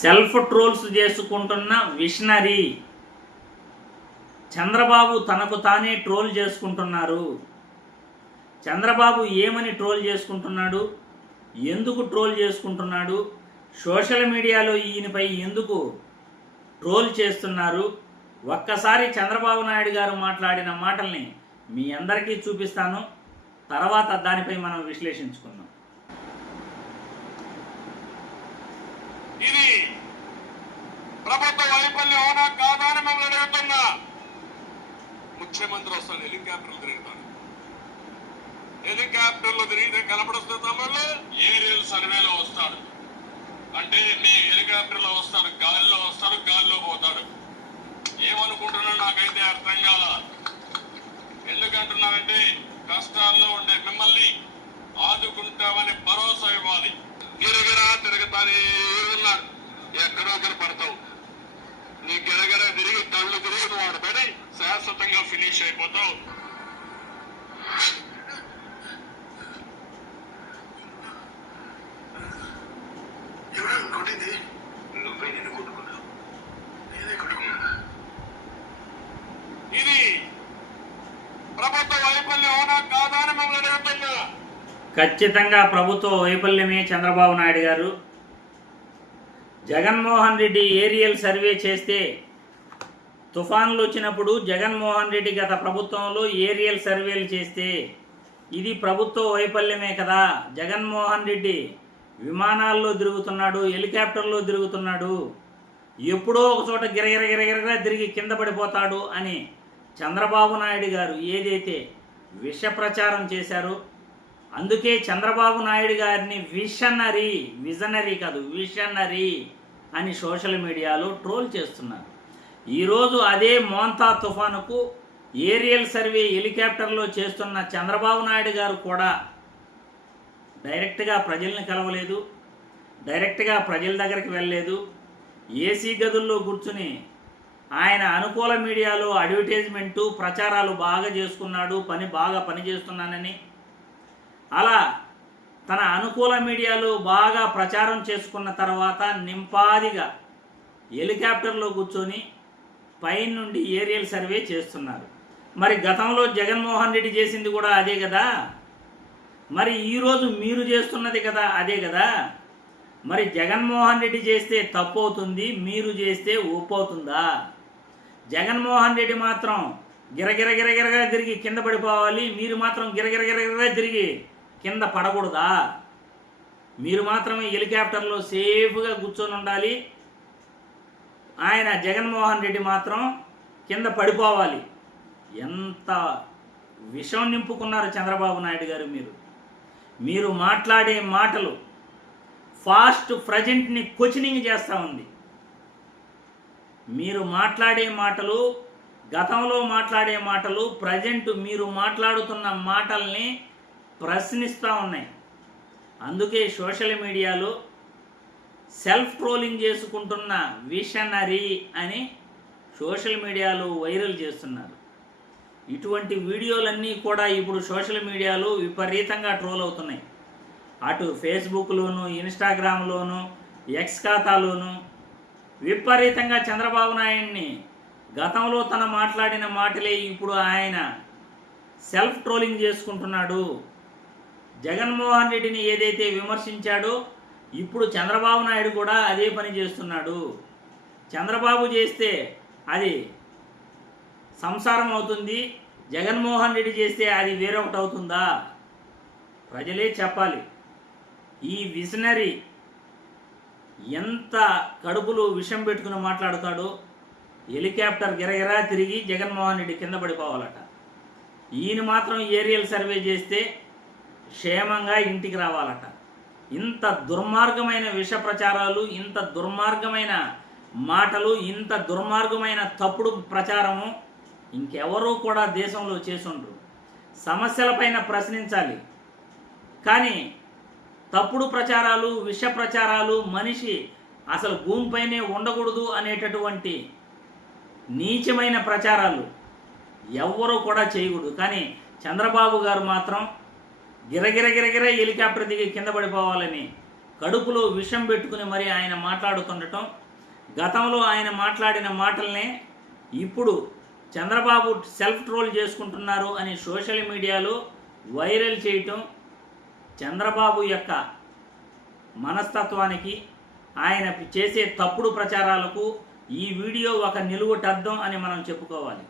Self trolls చేసుకుంటున్న visionary Chandrababu తనకు తానే ట్రోల్ చేసుకుంటున్నారు. చంద్రబాబు ఏమని ట్రోల్ చేసుకుంటున్నాడు, ఎందుకు ట్రోల్ చేసుకుంటున్నాడు, సోషల్ మీడియాలో ఈయనపై ఎందుకు ట్రోల్ చేస్తున్నారు, ఒక్కసారి చంద్రబాబు నాయుడు గారు మాట్లాడిన మాటల్ని మీ అందరికీ చూపిస్తాను. తర్వాత దానిపై మనం విశ్లేషించుకుందాం. ఇది ప్రభుత్వ వైఫల్యం అవునా కాదా అని మమ్మల్ని అడుగుతున్నా. ముఖ్యమంత్రి వస్తాడు, హెలికాప్టర్లు తిరుగుతాడు. హెలికాప్టర్లు తిరిగితే కనపడుస్తుంది తమ్ముళ్ళు. ఏరియల్ సర్వేలో వస్తాడు అంటే మీ హెలికాప్టర్లో వస్తాడు, గాలిలో వస్తాడు, గాలిలో పోతాడు. ఏమనుకుంటున్నాడు నాకైతే అర్థం కాల. ఎందుకంటున్నారంటే కష్టాల్లో ఉండే మిమ్మల్ని ఆదుకుంటామని భరోసా ఇవ్వాలి. గిరగిరా తిరగతానే ఉన్నాడు, ఎక్కడో కనపడతావు. నీ గిరగిర తిరిగి కళ్ళు తిరిగి వాడు పడి శాశ్వతంగా ఫినిష్ అయిపోతావు. ఇది ప్రభుత్వ వైఫల్యం అవునా కాదా అని మమ్మల్ని అడుగుతున్నా. ఖచ్చితంగా ప్రభుత్వ వైఫల్యమే చంద్రబాబు నాయుడు గారు. జగన్మోహన్ రెడ్డి ఏరియల్ సర్వే చేస్తే తుఫాన్లు వచ్చినప్పుడు జగన్మోహన్ రెడ్డి గత ప్రభుత్వంలో ఏరియల్ సర్వేలు చేస్తే ఇది ప్రభుత్వ వైఫల్యమే కదా. జగన్మోహన్ రెడ్డి విమానాల్లో తిరుగుతున్నాడు, హెలికాప్టర్లో తిరుగుతున్నాడు, ఎప్పుడో ఒక చోట గిరగిరగిరగిరగా తిరిగి కింద పడిపోతాడు అని చంద్రబాబు నాయుడు గారు ఏదైతే విష ప్రచారం చేశారో అందుకే చంద్రబాబు నాయుడు గారిని విజనరీ కాదు విషనరీ అని సోషల్ మీడియాలో ట్రోల్ చేస్తున్నారు. ఈరోజు అదే మోంతా తుఫానుకు ఏరియల్ సర్వే హెలికాప్టర్లో చేస్తున్న చంద్రబాబు నాయుడు గారు కూడా డైరెక్ట్గా ప్రజల్ని కలవలేదు, డైరెక్ట్గా ప్రజల దగ్గరికి వెళ్ళలేదు. ఏసీ గదుల్లో కూర్చుని ఆయన అనుకూల మీడియాలో అడ్వర్టైజ్మెంటు ప్రచారాలు బాగా చేసుకున్నాడు, బాగా పనిచేస్తున్నానని. అలా తన అనుకూల మీడియాలో బాగా ప్రచారం చేసుకున్న తర్వాత నింపాదిగా హెలికాప్టర్లో కూర్చొని పైన నుండి ఏరియల్ సర్వే చేస్తున్నారు. మరి గతంలో జగన్మోహన్ రెడ్డి చేసింది కూడా అదే కదా, మరి ఈరోజు మీరు చేస్తున్నది కదా అదే కదా. మరి జగన్మోహన్ రెడ్డి చేస్తే తప్పు అవుతుంది, మీరు చేస్తే ఒప్పు అవుతుందా? జగన్మోహన్ రెడ్డి మాత్రం గిరగిరగిరగిరగా తిరిగి కింద పడిపోవాలి, మీరు మాత్రం గిరగిరగిరగిరగా తిరిగి కింద పడకూడదా? మీరు మాత్రమే హెలికాప్టర్లో సేఫ్గా కూర్చొని ఉండాలి, ఆయన జగన్మోహన్ రెడ్డి మాత్రం కింద పడిపోవాలి. ఎంత విషం నింపుకున్నారు చంద్రబాబు నాయుడు గారు. మీరు మాట్లాడే మాటలు ఫాస్ట్ ప్రజెంట్ని క్వశ్చనింగ్ చేస్తూ ఉంది. మీరు మాట్లాడే మాటలు, గతంలో మాట్లాడే మాటలు, ప్రజెంట్ మీరు మాట్లాడుతున్న మాటల్ని ప్రశ్నిస్తూ ఉన్నాయి. అందుకే సోషల్ మీడియాలో సెల్ఫ్ ట్రోలింగ్ చేసుకుంటున్న విషనరీ అని సోషల్ మీడియాలో వైరల్ చేస్తున్నారు. ఇటువంటి వీడియోలన్నీ కూడా ఇప్పుడు సోషల్ మీడియాలో విపరీతంగా ట్రోల్ అవుతున్నాయి. అటు ఫేస్బుక్లోను, ఇన్స్టాగ్రామ్లోను, ఎక్స్ ఖాతాలోను విపరీతంగా చంద్రబాబు నాయుడిని గతంలో తన మాట్లాడిన మాటలే ఇప్పుడు ఆయన సెల్ఫ్ ట్రోలింగ్ చేసుకుంటున్నాడు. జగన్మోహన్ రెడ్డిని ఏదైతే విమర్శించాడో ఇప్పుడు చంద్రబాబు నాయుడు కూడా అదే పని చేస్తున్నాడు. చంద్రబాబు చేస్తే అది సంసారం అవుతుంది, జగన్మోహన్ రెడ్డి చేస్తే అది వేరొకటి అవుతుందా? ప్రజలే చెప్పాలి. ఈ విజనరీ ఎంత కడుపులో విషం పెట్టుకుని మాట్లాడుతాడో. హెలికాప్టర్ గిరగిరా తిరిగి జగన్మోహన్ రెడ్డి కింద పడిపోవాలట. ఈయన మాత్రం ఏరియల్ సర్వే చేస్తే క్షేమంగా ఇంటికి రావాలట. ఇంత దుర్మార్గమైన విష ప్రచారాలు, ఇంత దుర్మార్గమైన మాటలు, ఇంత దుర్మార్గమైన తప్పుడు ప్రచారము ఇంకెవరూ కూడా దేశంలో చేసుండ్రు. సమస్యలపైన ప్రశ్నించాలి, కానీ తప్పుడు ప్రచారాలు, విష ప్రచారాలు, మనిషి అసలు భూమిపైనే ఉండకూడదు అనేటటువంటి నీచమైన ప్రచారాలు ఎవ్వరూ కూడా చేయకూడదు. కానీ చంద్రబాబు గారు మాత్రం గిరగిర హెలికాప్టర్ దిగి కింద పడిపోవాలని కడుపులో విషం పెట్టుకుని మరి ఆయన మాట్లాడుతుండటం, గతంలో ఆయన మాట్లాడిన మాటల్నే ఇప్పుడు చంద్రబాబు సెల్ఫ్ ట్రోల్ చేసుకుంటున్నారు అని సోషల్ మీడియాలో వైరల్ చేయటం చంద్రబాబు యొక్క మనస్తత్వానికి, ఆయన చేసే తప్పుడు ప్రచారాలకు ఈ వీడియో ఒక నిలువుటద్దం అని మనం చెప్పుకోవాలి.